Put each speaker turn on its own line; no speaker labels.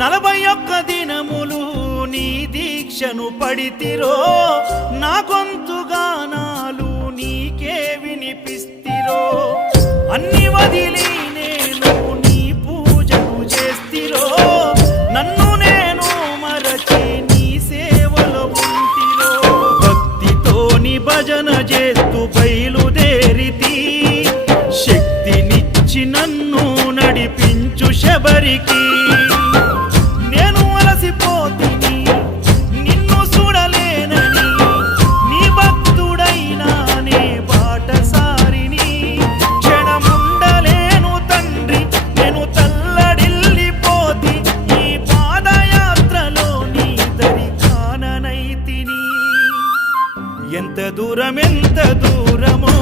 నలభై ఒక్క దినములు నీ దీక్షను పడితిరో నా గొంతుగానాలు నీకే వినిపిస్తిరో. అన్ని వదిలి నేను నీ పూజను చేస్తిరో నన్ను నేను మరచి నీ సేవలో ఉంటిరో. భక్తితో నీ భజన చేస్తూ బయలుదేరితి శక్తినిచ్చి నన్ను నడిపించు శబరికి. ఎంత దూరం ఎంత దూరమో